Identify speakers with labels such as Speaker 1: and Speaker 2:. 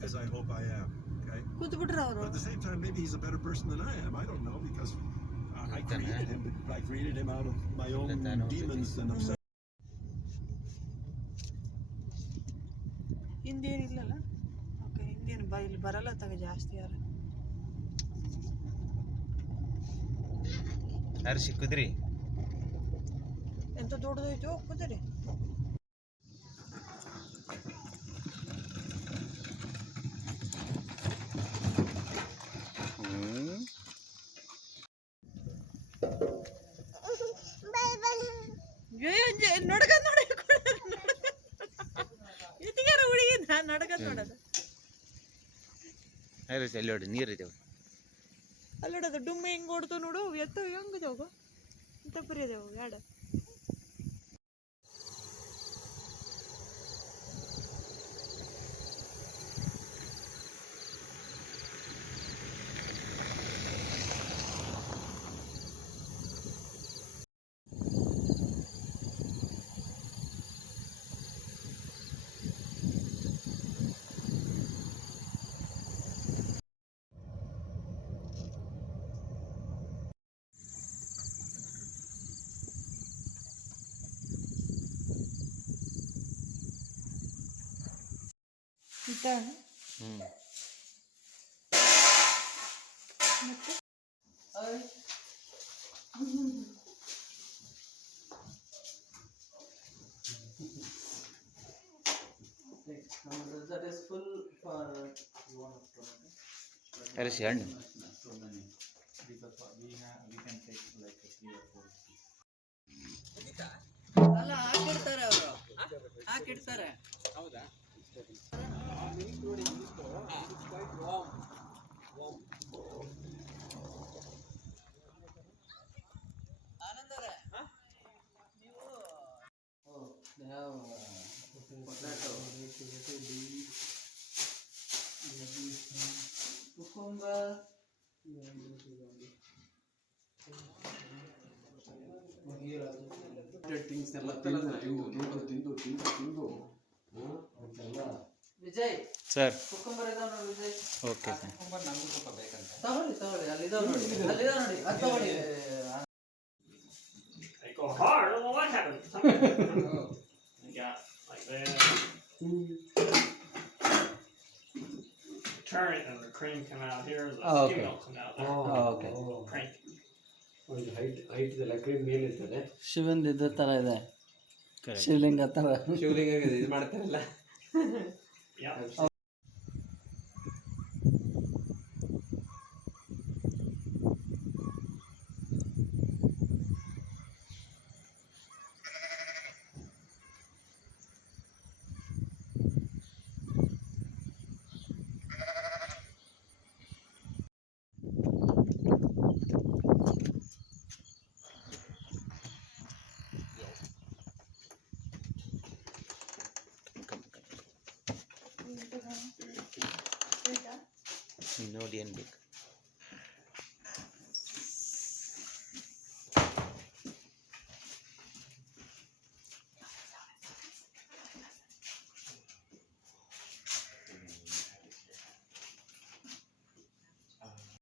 Speaker 1: as I hope I am. Okay.
Speaker 2: ಕೂತ್ ಬಿಟ್ರ ಅವರು
Speaker 1: But at the same time, maybe he's a better person than I am. I don't know because uh, I
Speaker 3: uh,
Speaker 1: created him. I created him out of my own demons and obsessions.
Speaker 2: ಹಿಂದೇನಿಲ್ಲಲ್ಲ okay ಹಿಂದೇನು ಬ ಇಲ್ಲಿ ಬರಲ್ಲ ತಗ ಜಾಸ್ತಿ ಯಾರು
Speaker 3: ಅರ್ಶಿ ಕುದ್ರಿ
Speaker 2: ಎಂತ ದೊಡ್ಡದೈತು ಕೂತರಿ ನಡ್ಕ ನೋಡಿ ಇತಿಗಾರ ಹುಡುಗಿ ನಡಗ ನೋಡೋದು
Speaker 3: ಅಲ್ಲಿ ನೋಡಿ ನೀರಿದೆ
Speaker 2: ಅಲ್ಲೋಡದು ಡುಮ್ಮೆ ಹಿಂಗ್ ಓಡ್ತು ನೋಡು ಎತ್ತ ಹೆಂಗಿದೆ ಹೋಗು ಅಂತ
Speaker 3: ಬರೀ
Speaker 2: ಮತ್ತೆ
Speaker 4: a three or four.
Speaker 5: ಅಲ್ಲ ಹಾಕಿಡ್ತಾರೆ ಅವರು. ಹಾಕಿರ್ತಾರೆ
Speaker 4: Oh, uh.
Speaker 6: ಥಿಂಗ್ಸ್ ಎಲ್ಲ ತಿಂದು ತಿಂದು ತಿಂದು ತಿಂದು ಅದೆಲ್ಲ
Speaker 4: ವಿಜಯ್
Speaker 3: ಸರ್
Speaker 4: ಕುಕುಂಬರ್ ಇದಾವ ನೋಡಿ ವಿಜಯ್
Speaker 3: ಓಕೆ ಸರ್
Speaker 4: ಕುಕುಂಬರ್ ನಮಗೂ ಸ್ವಲ್ಪ ಬೇಕಂತ ತಗೊಳ್ಳಿ ತಗೊಳ್ಳಿ ಅಲ್ಲಿ ಇದಾವ ನೋಡಿ ಅಲ್ಲಿ ಇದಾವ ನೋಡಿ ಅದು ತಗೊಳ್ಳಿ
Speaker 7: They go hard. Well, what happened? yeah, like that. Turn it and the cream come out here. The
Speaker 4: Oh,
Speaker 7: skim
Speaker 4: okay.
Speaker 7: milk come out there.
Speaker 4: Okay.
Speaker 7: Crank.
Speaker 6: ಒಂದು ಹೈಟ್ ಹೈಟ್ ಇದೆಲ್ಲ ಕ್ರೀಮ್ ಮೇಲಿರ್ತದೆ
Speaker 5: ಶಿವಂದ ಇದ್ರ ತರ ಇದೆ
Speaker 3: ಕರೆಕ್ಟ್
Speaker 5: ಶಿವಲಿಂಗ ತರ
Speaker 6: ಶಿವಲಿಂಗ ಇದು ಮಾಡ್ತಾರಲ್ಲ
Speaker 7: Yeah.
Speaker 3: No, Indian big.